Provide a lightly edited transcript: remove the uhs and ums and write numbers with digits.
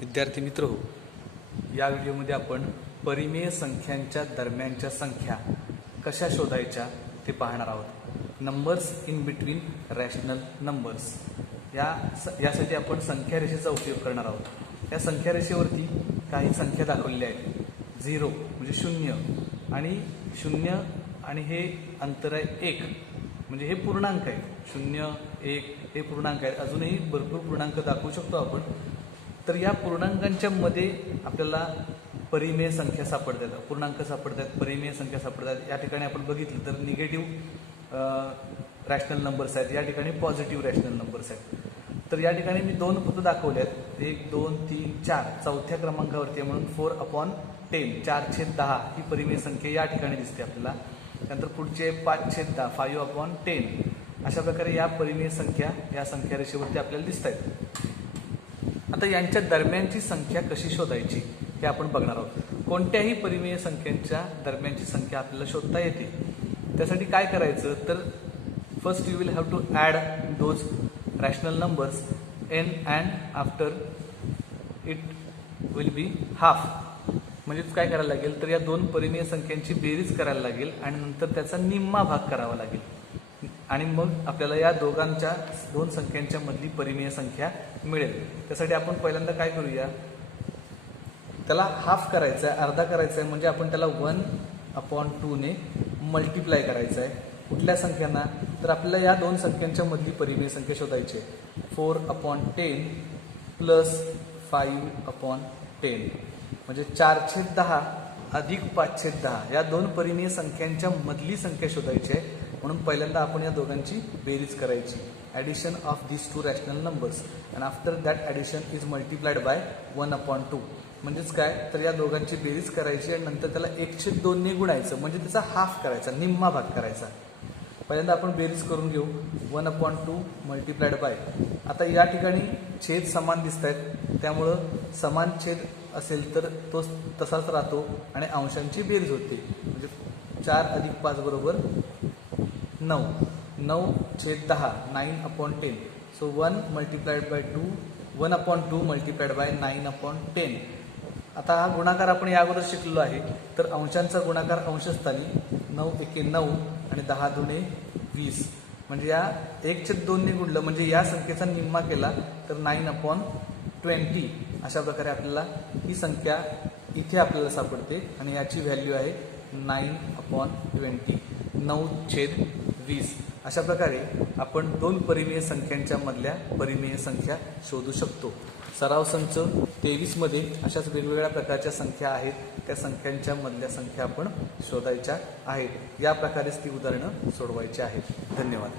विद्यार्थी मित्र हो, या व्हिडिओमध्ये आपण परिमेय संख्यांच्या दरम्यानच्या संख्या कशा शोधायच्या ते पाहणार आहोत. Numbers in between rational numbers यासाठी आपण संख्या रेषेचा उपयोग करणार आहोत. या संख्या रेषेवरती काही संख्या दाखवलेल्या आहेत. 0 म्हणजे 0 आणि 0 आणि हे अंतर आहे 1 म्हणजे हे पूर्णांक आहे. 0, 1 हे पूर्णांक आहेत. अजूनही भरपूर पूर्णांक दाखवू शकतो आपण. तर या पूर्णांकांच्या मध्ये आपल्याला परिमेय संख्या सापडतात, पूर्णांक सापडतात, परिमेय संख्या सापडतात. या ठिकाणी आपण बघितलं तर निगेटिव्ह रॅशनल नंबर्स आहेत, या ठिकाणी पॉझिटिव्ह रॅशनल नंबर्स आहेत. तर या ठिकाणी मी 2 फक्त दाखवले आहेत. 1, 2, 3, 4 चौथ्या क्रमांकावरती म्हणून 4/10 4/10 ही परिमेय संख्या या ठिकाणी दिसते आपल्याला. त्यानंतर पुढचे 5/10 5/10 अशा प्रकारे या परिमेय संख्या या संख्या रेषेवरती आपल्याला दिसत आहेत. आता यांच्या दरम्यानची संख्या कशी शोधायची हे आपण बघणार आहोत. कोणत्याही परिमेय संख्यांच्या दरम्यानची संख्या आपल्याला शोधता येते. त्यासाठी काय करायचं तर first you will have to add those rational numbers n and after it will be half. म्हणजेच काय करायला लागेल तर या 2 परिमेय संख्यांची बेरीज करायला लागेल आणि नंतर त्याचा निम्मा भाग करावा लागेल आणि मग आपल्याला या 2 संख्यांच्या मधली परिमेय संख्या मिळेल. त्यासाठी आपण पहिल्यांदा काय करूया, त्याला हाफ करायचं आहे, अर्धा करायचा आहे. म्हणजे आपण त्याला 1/2 ने मल्टिप्लाय करायचं आहे. कुठल्या संख्यांना तर आपल्याला या 2 संख्यांच्या मधली परिमेय संख्या शोधायची आहे. 4/10 प्लस 5/10 म्हणजे 4/10 अधिक 5/10 या 2 परिमेय संख्यांच्या मधली संख्या शोधायची आहे. म्हणून पहिल्यांदा आपण या दोघांची बेरीज करायची. Addition of this 2 rational numbers and after that addition is multiplied by 1/2. म्हणजेच काय तर या दोघांची बेरीज करायची आणि नंतर त्याला 1/2 ने गुणायचं म्हणजे त्याचा हाफ करायचा, निम्मा भाग करायचा. पहिल्यांदा आपण बेरीज करून घेऊ. 1/2 मल्टिप्लाइड बाय, आता या ठिकाणी छेद समान दिसत आहेत त्यामुळं समान छेद असेल तर तो तसाच राहतो आणि अंशांची बेरीज होते. म्हणजे 4 अधिक 5 बरोबर 9. 9/10 9/10. So 1 multiplied by 2 1/2 multiplied by 9/10. आता हा गुणाकार आपण या अगोदर शिकलेलो आहे. तर अंशांचा गुणाकार अंशस्थानी 9 एके 9 आणि 10 दुणे 20. म्हणजे या 1/2 ने गुणलं म्हणजे या संख्येचा निम्मा केला तर 9/20. अशा प्रकारे आपल्याला ही संख्या इथे आपल्याला सापडते आणि याची व्हॅल्यू आहे 9/20 9/20. अशा प्रकारे आपण 2 परिमेय संख्यांच्या मधल्या परिमेय संख्या शोधू शकतो. सराव संच 23 मध्ये अशाच वेगवेगळ्या प्रकारच्या संख्या आहेत. त्या संख्यांच्या मधल्या संख्या आपण शोधायच्या आहेत. या प्रकारेच ती उदाहरणं सोडवायची आहेत. धन्यवाद.